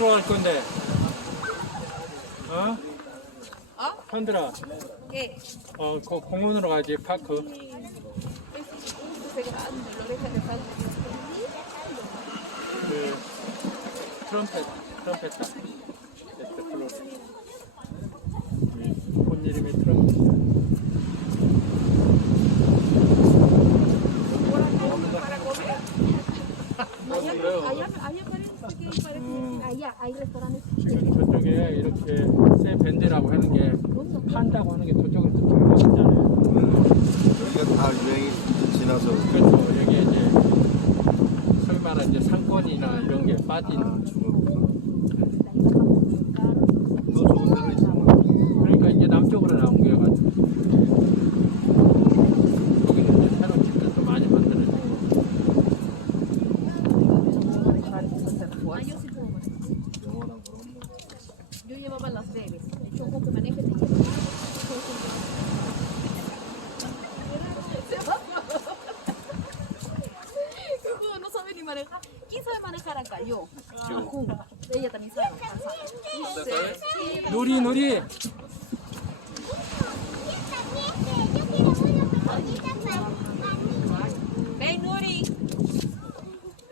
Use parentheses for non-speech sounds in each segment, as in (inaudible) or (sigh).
어디로 갈 건데? 어? 어? 현들아, ¿Qué? 어, 그 공원으로 가지, 파크. 그, 트럼펫, 트럼펫 지금 저쪽에 이렇게 새 밴드라고 하는 게 판다고 하는 게 저쪽에서 좀 있잖아요. 여기가 다 유행이 지나서 그렇죠. 여기 이제 소위 말하는 이제 상권이나 이런 게 빠진.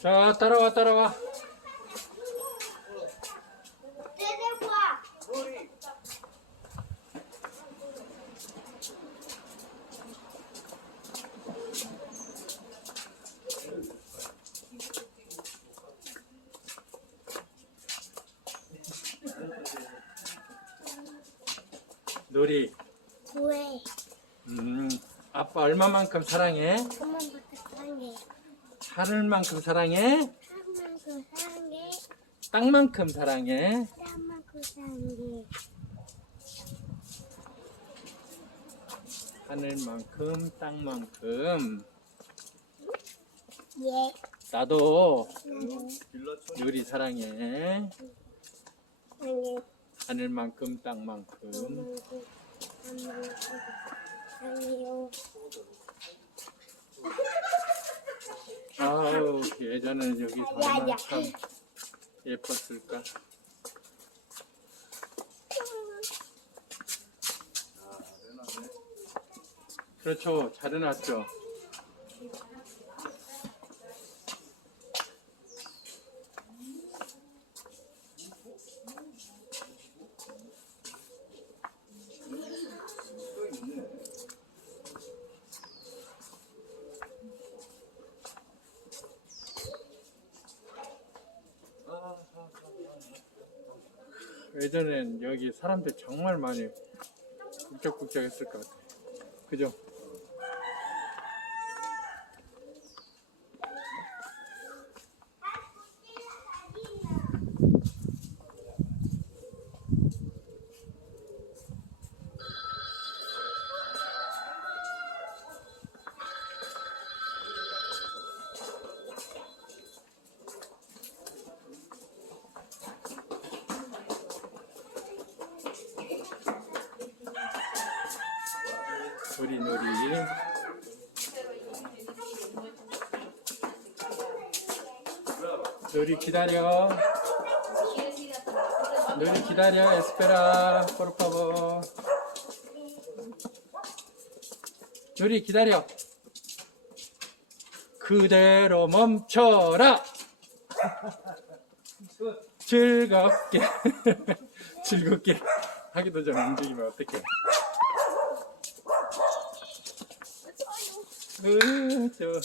자, 따라와, 따라와. 누리, 왜? 음, 아빠 얼마만큼 사랑해? 사랑해. 하늘만큼 사랑해? 땅만큼 사랑해? 하늘만큼, 땅만큼. 예. 나도 누리 사랑해. 사랑해. 하늘만큼, 땅만큼. 사랑해요. 아우, 예전에 여기 정말 참 예뻤을까? 그렇죠. 잘 해놨죠. 예전엔 여기 사람들 정말 많이 북적북적 했을 것 같아요. 그죠? 놀이 놀이. 놀이 기다려. 놀이 기다려. 에스페라. favor. 놀이 기다려. 그대로 멈춰라. (laughs) 즐겁게 (laughs) 즐겁게 하기도 전에 움직이면 어떡해 으, 저,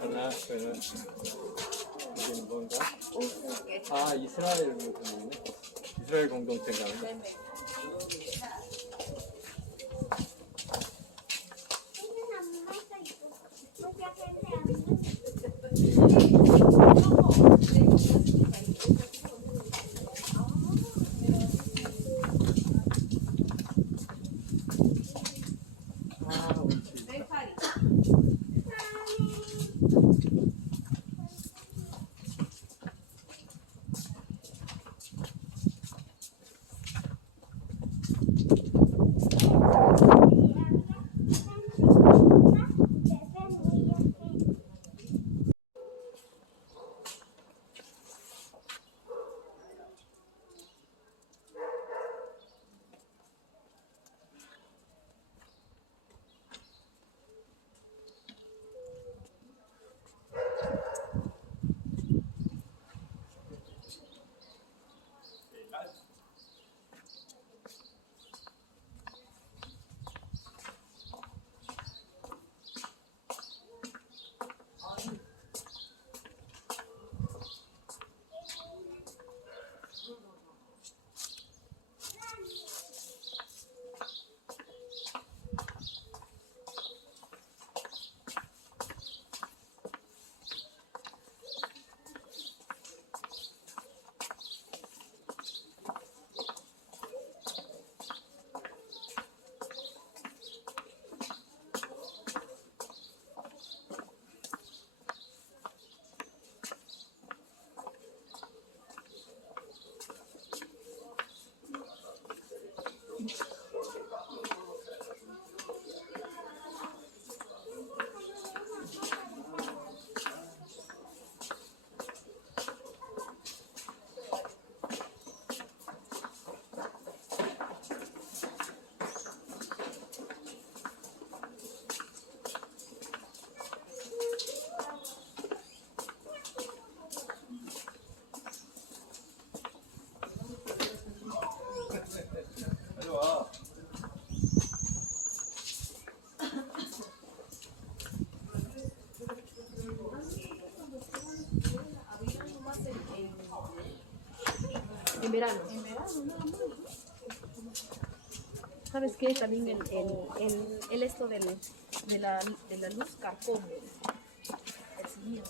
하나, 이게 뭔가? 아, 이스라엘 이스라엘 공동체가. 아, En verano. ¿Sabes qué? También el, el, esto de, la, luz carcome el.